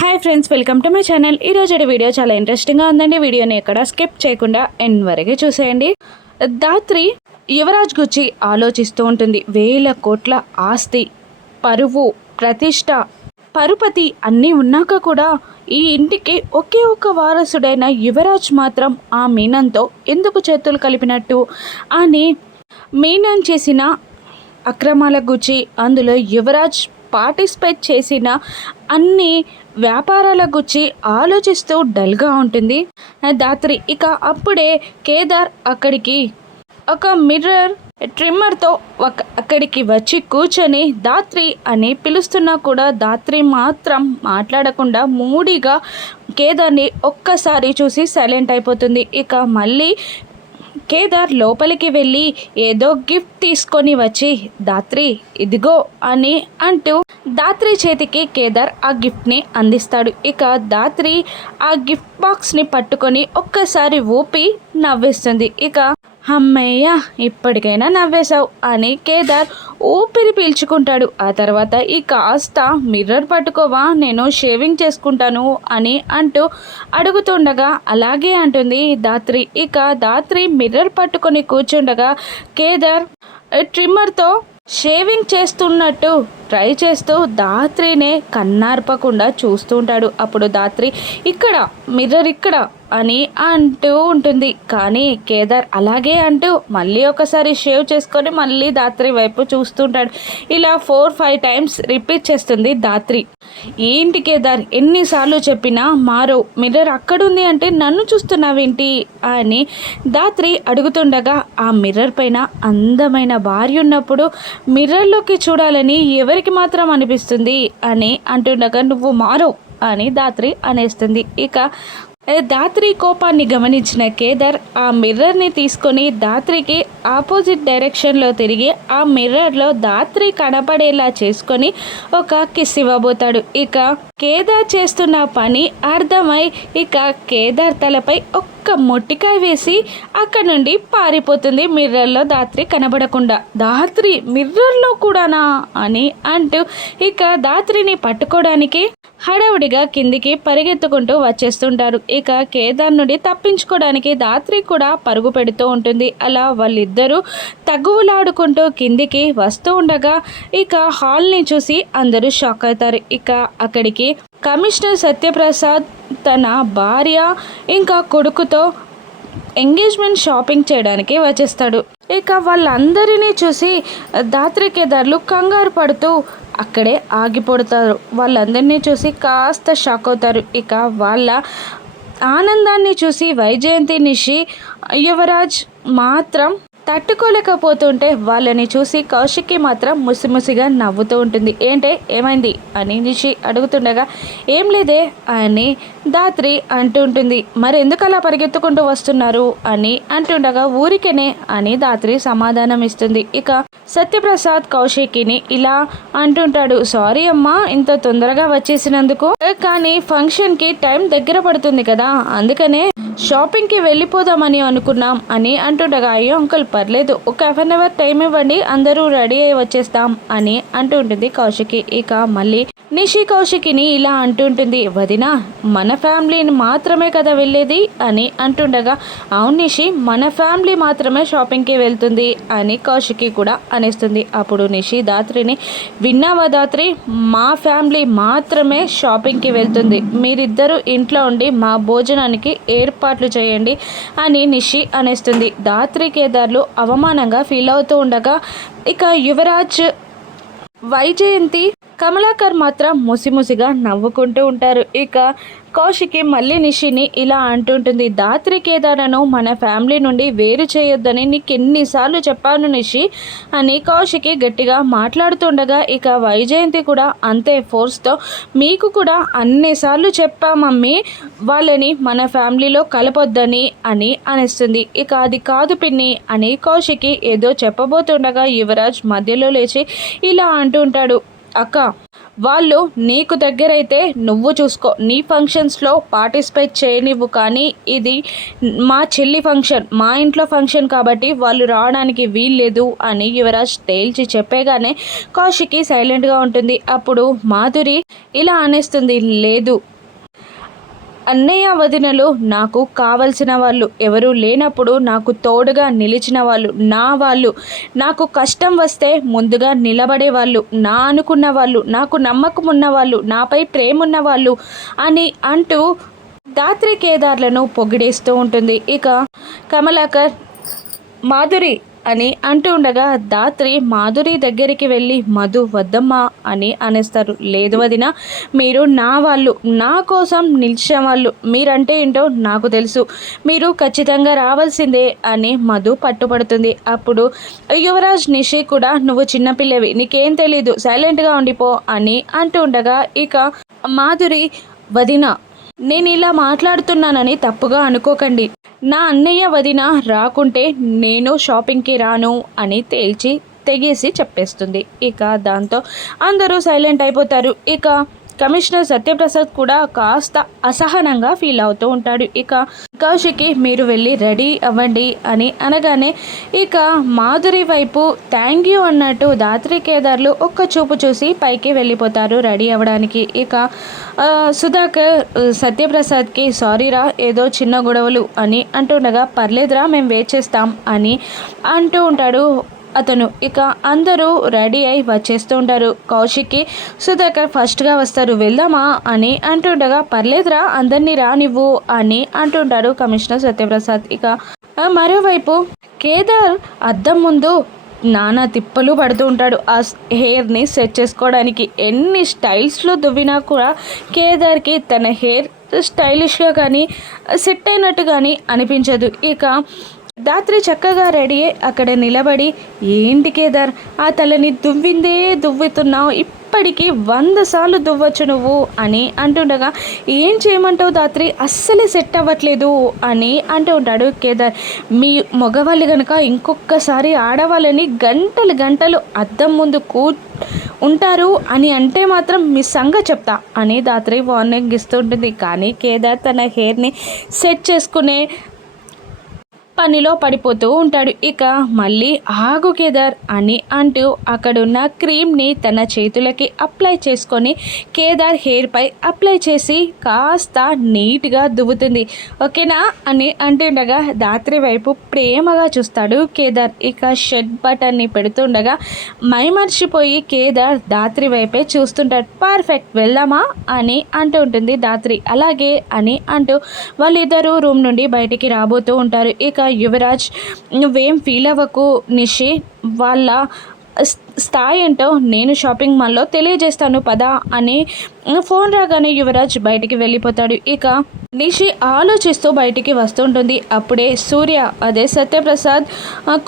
Hi friends, welcome to my channel. ఈరోజు video చాలా ఇంట్రెస్టింగ్గా ఉందండి. వీడియోని ఎక్కడ స్కిప్ చేయకుండా ఎండ్ వరకు చూసేయండి. ధాత్రి యువరాజ్ గురించి ఆలోచిస్తూ ఉంటుంది. 1000 కోట్ల ఆస్తి, పరువు, ప్రతిష్ట, పరుపతి అన్నీ ఉన్నాక కూడా ఈ ఇంటికి ఒకే ఒక్క వారసుడైన యువరాజ్ మాత్రం ఆ మీనంతో ఎందుకు చేతులు కలిపినట్టు అని మీనన్ చేసిన అక్రమాల గురించి, అందులో యువరాజ్ పార్టిసిపేట్ చేసిన అన్ని వ్యాపారాల గురించి ఆలోచిస్తూ డల్గా ఉంటుంది ధాత్రి. ఇక అప్పుడే కేదార్ అక్కడికి ఒక మిర్రర్ ట్రిమ్మర్తో అక్కడికి వచ్చి కూర్చొని ధాత్రి అని పిలుస్తున్నా కూడా ధాత్రి మాత్రం మాట్లాడకుండా మూడిగా కేదార్ని ఒక్కసారి చూసి సైలెంట్ అయిపోతుంది. ఇక మళ్ళీ కేదార్ లోపలికి వెళ్ళి ఏదో గిఫ్ట్ తీసుకొని వచ్చి ధాత్రి ఇదిగో అని అంటూ ధాత్రి చేతికి కేదార్ ఆ గిఫ్ట్ని అందిస్తాడు. ఇక ధాత్రి ఆ గిఫ్ట్ బాక్స్ని పట్టుకొని ఒక్కసారి ఊపి నవ్వేస్తుంది. ఇక అమ్మయ్య ఇప్పటికైనా నవ్వేశావు అని కేదార్ ఊపిరి పీల్చుకుంటాడు. ఆ తర్వాత ఈ కాస్త మిర్రర్ పట్టుకోవా, నేను షేవింగ్ చేసుకుంటాను అని అంటూ అడుగుతుండగా అలాగే అంటుంది ధాత్రి. ఇక ధాత్రి మిర్రర్ పట్టుకొని కూర్చుండగా కేదార్ ట్రిమ్మర్తో షేవింగ్ చేస్తున్నట్టు ట్రై చేస్తూ ధాత్రినే కన్నార్పకుండా చూస్తూ ఉంటాడు. అప్పుడు ధాత్రి ఇక్కడ మిర్రర్ ఇక్కడ అని అంటూ ఉంటుంది. కానీ కేదార్ అలాగే అంటూ మళ్ళీ ఒకసారి షేవ్ చేసుకొని మళ్ళీ ధాత్రి వైపు చూస్తుంటాడు. ఇలా 4-5 టైమ్స్ రిపీట్ చేస్తుంది ధాత్రి. ఏంటి కేదార్ ఎన్నిసార్లు చెప్పినా మారో, మిర్రర్ అక్కడుంది అంటే నన్ను చూస్తున్నావేంటి అని ధాత్రి అడుగుతుండగా ఆ మిర్రర్ పైన అందమైన భార్య ఉన్నప్పుడు మిర్రర్లోకి చూడాలని ఎవరికి మాత్రం అనిపిస్తుంది అని అంటుండగా నువ్వు మారో అని ధాత్రి అనేస్తుంది. ఇక ధాత్రి కోపాన్ని గమనించిన కేదార్ ఆ మిర్రర్ని తీసుకొని ధాత్రికి ఆపోజిట్ డైరెక్షన్లో తిరిగి ఆ మిర్రర్లో ధాత్రి కనపడేలా చేసుకొని ఒక కిస్ ఇవ్వబోతాడు. ఇక కేదార్ చేస్తున్న పని అర్థమై ఇక కేదార్ తలపై ఒక్క మొట్టికాయ వేసి అక్కడ నుండి పారిపోతుంది. మిర్రర్లో ధాత్రి కనబడకుండా. ధాత్రి మిర్రర్లో కూడానా అని అంటూ ఇక ధాత్రిని పట్టుకోవడానికి హడావుడిగా కిందికి పరిగెత్తుకుంటూ వచ్చేస్తుంటారు. ఇక కేదార్ నుండి తప్పించుకోవడానికి ధాత్రి కూడా పరుగు పెడుతూ ఉంటుంది. అలా వాళ్ళిద్దరూ తగువులాడుకుంటూ కిందికి వస్తూ ఉండగా ఇక హాల్ని చూసి అందరూ షాక్ అవుతారు. ఇక అక్కడికి కమిషనర్ సత్యప్రసాద్ తన భార్య ఇంకా కొడుకుతో ఎంగేజ్మెంట్ షాపింగ్ చేయడానికి వచ్చేస్తాడు. ఇక వాళ్ళందరినీ చూసి ధాత్రి కేదార్లు కంగారు పడుతూ అక్కడే ఆగిపోతారు. వాళ్ళందరినీ చూసి కాస్త షాక్ అవుతారు. ఇక వాళ్ళ ఆనందాన్ని చూసి వైజయంతి, నిషి, యువరాజ్ మాత్రం తట్టుకోలేకపోతుంటే వాళ్ళని చూసి కౌశిక్కి మాత్రం ముసిముసిగా నవ్వుతూ ఉంటుంది. ఏంటే ఏమైంది అని నిషి అడుగుతుండగా ఏం లేదే అని ధాత్రి అంటుంటుంది. మరెందుకు అలా పరిగెత్తుకుంటూ వస్తున్నారు అని అంటుండగా ఊరికేనే అని ధాత్రి సమాధానం ఇస్తుంది. ఇక సత్యప్రసాద్ కౌశిక్ని ఇలా అంటుంటాడు, సారీ అమ్మా ఇంత తొందరగా వచ్చేసినందుకు, కానీ ఫంక్షన్కి టైం దగ్గర పడుతుంది కదా అందుకనే షాపింగ్కి వెళ్ళిపోదామని అనుకున్నాం అని అంటుండగా అయ్యో అంకుల్ పర్లేదు, ఒక 1/2 అవర్ టైం ఇవ్వండి అందరూ రెడీ అయ్యి వచ్చేస్తాం అని అంటుంటుంది కౌశికి. ఇక మళ్ళీ నిషి కౌశికిని ఇలా అంటుంటుంది, వదిన మన ఫ్యామిలీని మాత్రమే కదా వెళ్ళేది అని అంటుండగా అవును నిషి మన ఫ్యామిలీ మాత్రమే షాపింగ్కి వెళ్తుంది అని కౌశికి కూడా అనేస్తుంది. అప్పుడు నిషి ధాత్రిని విన్నావా ధాత్రి, మా ఫ్యామిలీ మాత్రమే షాపింగ్కి వెళ్తుంది, మీరిద్దరూ ఇంట్లో ఉండి మా భోజనానికి ఏర్పాట్లు చేయండి అని నిషి అనేస్తుంది. ధాత్రి కేదార్లు అవమానంగా ఫీల్ అవుతూ ఉండగా ఇక యువరాజ్, వైజయంతి, కమలాకర్ మాత్రం ముసిముసిగా నవ్వుకుంటూ ఉంటారు. ఇక కౌశికి మళ్ళీ నిషిని ఇలా అంటుంటుంది, ధాత్రి కేదార్ను మన ఫ్యామిలీ నుండి వేరు చేయొద్దని నీకు ఎన్నిసార్లు చెప్పాను నిషి అని కౌశికి గట్టిగా మాట్లాడుతుండగా ఇక వైజయంతి కూడా అంతే ఫోర్స్తో మీకు కూడా అన్నిసార్లు చెప్పా మమ్మీ వాళ్ళని మన ఫ్యామిలీలో కలపొద్దని అని అనేస్తుంది. ఇక అది కాదు పిన్ని అని కౌశికి ఏదో చెప్పబోతుండగా యువరాజ్ మధ్యలో లేచి ఇలా అంటుంటాడు, అక్క వాళ్ళు నీకు దగ్గరైతే నువ్వు చూసుకో, నీ ఫంక్షన్స్లో పార్టిసిపేట్ చేయనివ్వు, కానీ ఇది మా చెల్లి ఫంక్షన్, మా ఇంట్లో ఫంక్షన్ కాబట్టి వాళ్ళు రావడానికి వీల్లేదు అని యువరాజ్ తేల్చి చెప్పేగానే కౌశికి సైలెంట్గా ఉంటుంది. అప్పుడు మాధురి ఇలా అనేస్తుంది, లేదు అన్నయ్య వదినలు నాకు కావలసిన వాళ్ళు, ఎవరు లేనప్పుడు నాకు తోడుగా నిలిచిన వాళ్ళు, నా వాళ్ళు, నాకు కష్టం వస్తే ముందుగా నిలబడే వాళ్ళు, నా అనుకున్న వాళ్ళు, నాకు నమ్మకం ఉన్న వాళ్ళు, నాపై ప్రేమ ఉన్న వాళ్ళు అని అంటూ ధాత్రి కేదార్లను పొగిడేస్తూ ఉంటుంది. ఇక కమలాకర్ మాధురి అని అంటూ ఉండగా ధాత్రి మాధురి దగ్గరికి వెళ్ళి మధు వద్దమ్మా అని అనేస్తారు. లేదు వదిన, మీరు నా వాళ్ళు, నా కోసం నిలిచిన వాళ్ళు, మీరంటే ఏంటో నాకు తెలుసు, మీరు ఖచ్చితంగా రావాల్సిందే అని మధు పట్టుపడుతుంది. అప్పుడు యువరాజ్ నిషి కూడా నువ్వు చిన్నపిల్లవి, నీకేం తెలీదు, సైలెంట్గా ఉండిపో అని అంటూ ఉండగా ఇక మాధురి వదిన నేను ఇలా మాట్లాడుతున్నానని తప్పుగా అనుకోకండి, నా అన్నయ్య వదిన రాకుంటే నేను షాపింగ్కి రాను అని తేల్చి తెగేసి చెప్పేస్తుంది. ఇక దాంతో అందరూ సైలెంట్ అయిపోతారు. ఇక కమిషనర్ సత్యప్రసాద్ కూడా కాస్త అసహనంగా ఫీల్ అవుతూ ఉంటాడు. ఇక కౌశికి మీరు వెళ్ళి రెడీ అవ్వండి అని అనగానే ఇక మాధురి వైపు థ్యాంక్ యూ అన్నట్టు ధాత్రి కేదార్లు ఒక్క చూపు చూసి పైకి వెళ్ళిపోతారు రెడీ అవ్వడానికి. ఇక సుధాకర్ సత్యప్రసాద్కి సారీరా ఏదో చిన్న గొడవలు అని అంటుండగా పర్లేదురా మేము వెయిట్ చేస్తాం అని అంటూ ఉంటాడు అతను. ఇక అందరూ రెడీ అయి వచ్చేస్తూ ఉంటారు. కౌశిక్కి సుధాకర్ ఫస్ట్గా వస్తారు, వెళ్దామా అని అంటుండగా పర్లేదురా అందరినీ రానివ్వు అని అంటుంటాడు కమిషనర్ సత్యప్రసాద్. ఇక మరోవైపు కేదార్ అద్దం ముందు నానా తిప్పలు పడుతూ ఉంటాడు ఆ హెయిర్ని సెట్ చేసుకోవడానికి. ఎన్ని స్టైల్స్లో దువ్వినా కూడా కేదార్కి తన హెయిర్ స్టైలిష్గా కానీ సెట్ అయినట్టు కానీ అనిపించదు. ఇక ధాత్రి చక్కగా రెడీ అక్కడ నిలబడి ఏంటి కేదార్ ఆ తలని దువ్విందే దువ్వుతున్నావు, ఇప్పటికీ 100 సార్లు దువ్వచ్చు నువ్వు అని అంటుండగా ఏం చేయమంటావు ధాత్రి అస్సలే సెట్ అవ్వట్లేదు అని అంటూ ఉంటాడు కేదార్. మీ మగవాళ్ళు కనుక ఇంకొకసారి ఆడవాళ్ళని గంటలు గంటలు అద్దం ముందు ఉంటారు అని అంటే మాత్రం మీ సంగతి చెప్తా అని ధాత్రి వార్నింగ్ ఇస్తుంటుంది. కానీ కేదార్ తన హెయిర్ని సెట్ చేసుకునే పనిలో పడిపోతూ ఉంటాడు. ఇక మళ్ళీ ఆగు కేదార్ అని అంటూ అక్కడున్న క్రీమ్ని తన చేతులకి అప్లై చేసుకొని కేదార్ హెయిర్పై అప్లై చేసి కాస్త నీట్గా దువ్వుతుంది. ఓకేనా అని అంటుండగా ధాత్రి వైపు ప్రేమగా చూస్తాడు కేదార్. ఇక షర్ట్ బటన్ని పెడుతుండగా మైమర్చిపోయి కేదార్ ధాత్రి వైపే చూస్తుంటాడు. పర్ఫెక్ట్ వెళ్దామా అని అంటూ ఉంటుంది ధాత్రి. అలాగే అని అంటూ వాళ్ళిద్దరూ రూమ్ నుండి బయటికి రాబోతూ ఉంటారు. ఇక యువరాజ్ నువ్వేం ఫీల్ అవ్వకు నిషి, వాళ్ళ స్థాయి ఏంటో నేను షాపింగ్ మాల్లో తెలియజేస్తాను పదా అని ఫోన్ రాగానే యువరాజ్ బయటికి వెళ్ళిపోతాడు. ఇక నిషి ఆలోచిస్తూ బయటికి వస్తుంటుంది. అప్పుడే సూర్య అదే సత్యప్రసాద్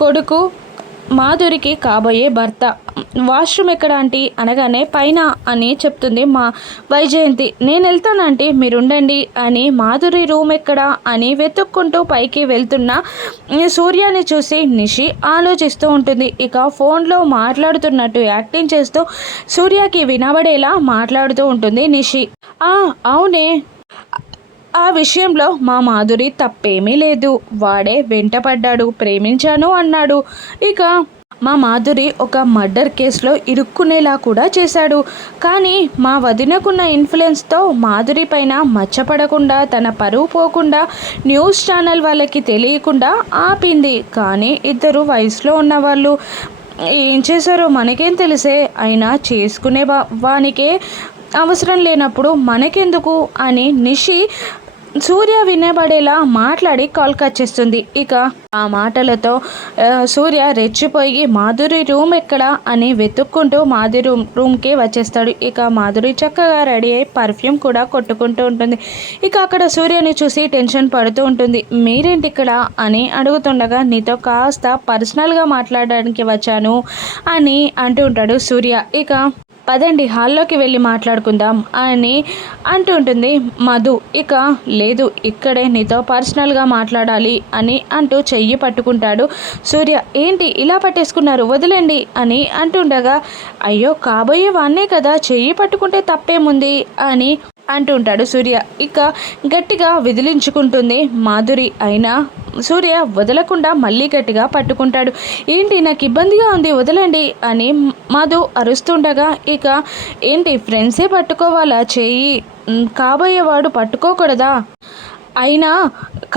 కొడుకు మాధురికి కాబోయే భర్త వాష్రూమ్ ఎక్కడ ఆంటీ అనగానే పైన అని చెప్తుంది మా వైజయంతి. నేను వెళ్తాను ఆంటీ మీరు ఉండండి అని మాధురి రూమ్ ఎక్కడ అని వెతుక్కుంటూ పైకి వెళ్తున్న సూర్యాని చూసి నిషి ఆలోచిస్తూ ఉంటుంది. ఇక ఫోన్లో మాట్లాడుతున్నట్టు యాక్టింగ్ చేస్తూ సూర్యకి వినబడేలా మాట్లాడుతూ ఉంటుంది నిషి. అవునే ఆ విషయంలో మా మాధురి తప్పేమీ లేదు, వాడే వెంటపడ్డాడు, ప్రేమించాను అన్నాడు. ఇక మా మాధురి ఒక మర్డర్ కేసులో ఇరుక్కునేలా కూడా చేశాడు. కానీ మా వదినకున్న ఇన్ఫ్లుయెన్స్తో మాధురి పైన మచ్చపడకుండా తన పరువు పోకుండా న్యూస్ ఛానల్ వాళ్ళకి తెలియకుండా ఆపింది. కానీ ఇద్దరు వయసులో ఉన్నవాళ్ళు ఏం చేశారో మనకేం తెలిసే, అయినా చేసుకునే వానికే అవసరం లేనప్పుడు మనకెందుకు అని నిషి సూర్య వినబడేలా మాట్లాడి కాల్ కట్ చేస్తుంది. ఇక ఆ మాటలతో సూర్య రెచ్చిపోయి మాధురి రూమ్ ఎక్కడ అని వెతుక్కుంటూ మాధురి రూమ్కి వచ్చేస్తాడు. ఇక మాధురి చక్కగా రెడీ అయి పర్ఫ్యూమ్ కూడా కొట్టుకుంటూ ఉంటుంది. ఇక అక్కడ సూర్యని చూసి టెన్షన్ పడుతూ ఉంటుంది. మీరేంటి ఇక్కడ అని అడుగుతుండగా నీతో కాస్త పర్సనల్గా మాట్లాడడానికి వచ్చాను అని అంటూ ఉంటాడు సూర్య. ఇక పదండి హాల్లోకి వెళ్ళి మాట్లాడుకుందాం అని అంటూ ఉంటుంది మధు. ఇక లేదు ఇక్కడే నీతో పర్సనల్గా మాట్లాడాలి అని అంటూ చెయ్యి పట్టుకుంటాడు సూర్య. ఏంటి ఇలా పట్టేసుకున్నారు, వదిలేండి అని అంటుండగా అయ్యో కాబోయే వాన్నే కదా, చెయ్యి పట్టుకుంటే తప్పేముంది అని అంటూ ఉంటాడు సూర్య. ఇక గట్టిగా విదిలించుకుంటుంది మాధురి. అయినా సూర్య వదలకుండా మళ్ళీ గట్టిగా పట్టుకుంటాడు. ఏంటి నాకు ఇబ్బందిగా ఉంది, వదలండి అని మధు అరుస్తుండగా ఇక ఏంటి ఫ్రెండ్సే పట్టుకోవాలా చెయ్యి, కాబోయేవాడు పట్టుకోకూడదా? అయినా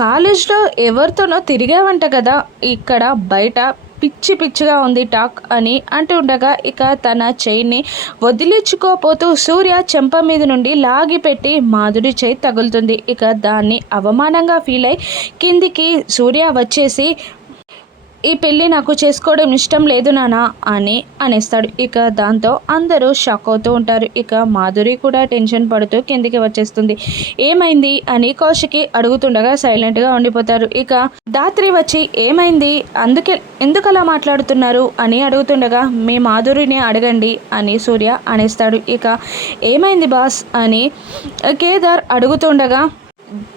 కాలేజ్లో ఎవరితోనో తిరిగావంట కదా, ఇక్కడ బయట పిచ్చి పిచ్చిగా ఉంది టాక్ అని అంటూ ఉండగా ఇక తన చెయ్యిని వదిలించుకోపోతూ సూర్య చెంప మీద నుండి లాగిపెట్టి మాధురి చెయ్యి తగులుతుంది. ఇక దాన్ని అవమానంగా ఫీల్ అయి కిందికి సూర్య వచ్చేసి ఈ పెళ్ళి నాకు చేసుకోవడం ఇష్టం లేదు నానా అని అనేస్తాడు. ఇక దాంతో అందరూ షాక్ అవుతూ ఉంటారు. ఇక మాధురి కూడా టెన్షన్ పడుతూ కిందికి వచ్చేస్తుంది. ఏమైంది అని కౌశికి అడుగుతుండగా సైలెంట్గా ఉండిపోతారు. ఇక దాత్రి వచ్చి ఏమైంది, ఎందుకు అలా మాట్లాడుతున్నారు అని అడుగుతుండగా మీ మాధురిని అడగండి అని సూర్య అనేస్తాడు. ఇక ఏమైంది బాస్ అని కేదార్ అడుగుతుండగా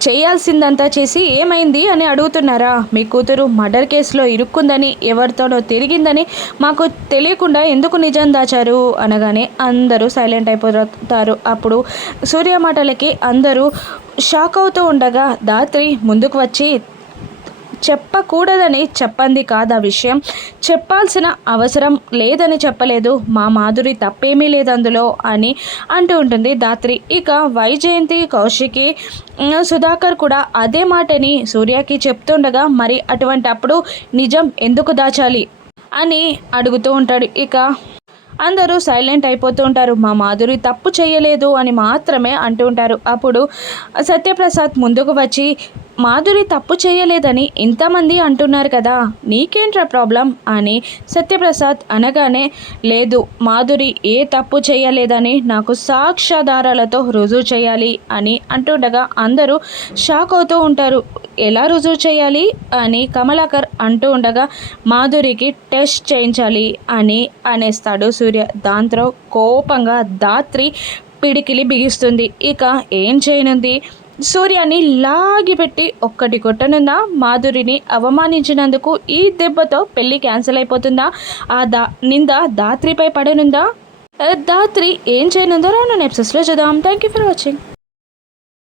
చేయాల్సిందంతా చేసి ఏమైంది అని అడుగుతున్నారా? మీ కూతురు మర్డర్ కేసులో ఇరుక్కుందని, ఎవరితోనో తిరిగిందని మాకు తెలియకుండా ఎందుకు నిజం దాచారు అనగానే అందరూ సైలెంట్ అయిపోతారు. అప్పుడు సూర్య మాటలకి అందరూ షాక్ అవుతూ ఉండగా దాత్రి ముందుకు వచ్చి చెప్పకూడదని చెప్పింది కాదు, ఆ విషయం చెప్పాల్సిన అవసరం లేదని చెప్పలేదు, మా మాధురి తప్పేమీ లేదు అందులో అని అంటూ ఉంటుంది దాత్రి. ఇక వైజయంతి కౌశికి సుధాకర్ కూడా అదే మాటని సూర్యకి చెప్తుండగా మరి అటువంటి అప్పుడు నిజం ఎందుకు దాచాలి అని అడుగుతూ ఉంటాడు. ఇక అందరూ సైలెంట్ అయిపోతూ ఉంటారు. మా మాధురి తప్పు చేయలేదు అని మాత్రమే అంటూ ఉంటారు. అప్పుడు సత్యప్రసాద్ ముందుకు వచ్చి మాధురి తప్పు చేయలేదని ఇంతమంది అంటున్నారు కదా, నీకేంట్రా ప్రాబ్లం అని సత్యప్రసాద్ అనగానే లేదు మాధురి ఏ తప్పు చేయలేదని నాకు సాక్ష్యాధారాలతో రుజువు చేయాలి అని అంటుండగా అందరూ షాక్ అవుతూ ఉంటారు. ఎలా రుజువు చేయాలి అని కమలాకర్ అంటూ ఉండగా మాధురికి టెస్ట్ చేయించాలి అని అనేస్తాడు సూర్య. దాంతో కోపంగా దాత్రి పిడికిలి బిగిస్తుంది. ఇక ఏం చేయనుంది, సూర్యాని లాగిపెట్టి ఒక్కటి కొట్టనుందా? మాధురిని అవమానించినందుకు ఈ దెబ్బతో పెళ్ళి క్యాన్సిల్ అయిపోతుందా? ఆ నింద దాత్రిపై పడనుందా? దాత్రి ఏం చేయనుందో రాను ఎపిసోడ్స్లో చూద్దాం. Thank you for watching.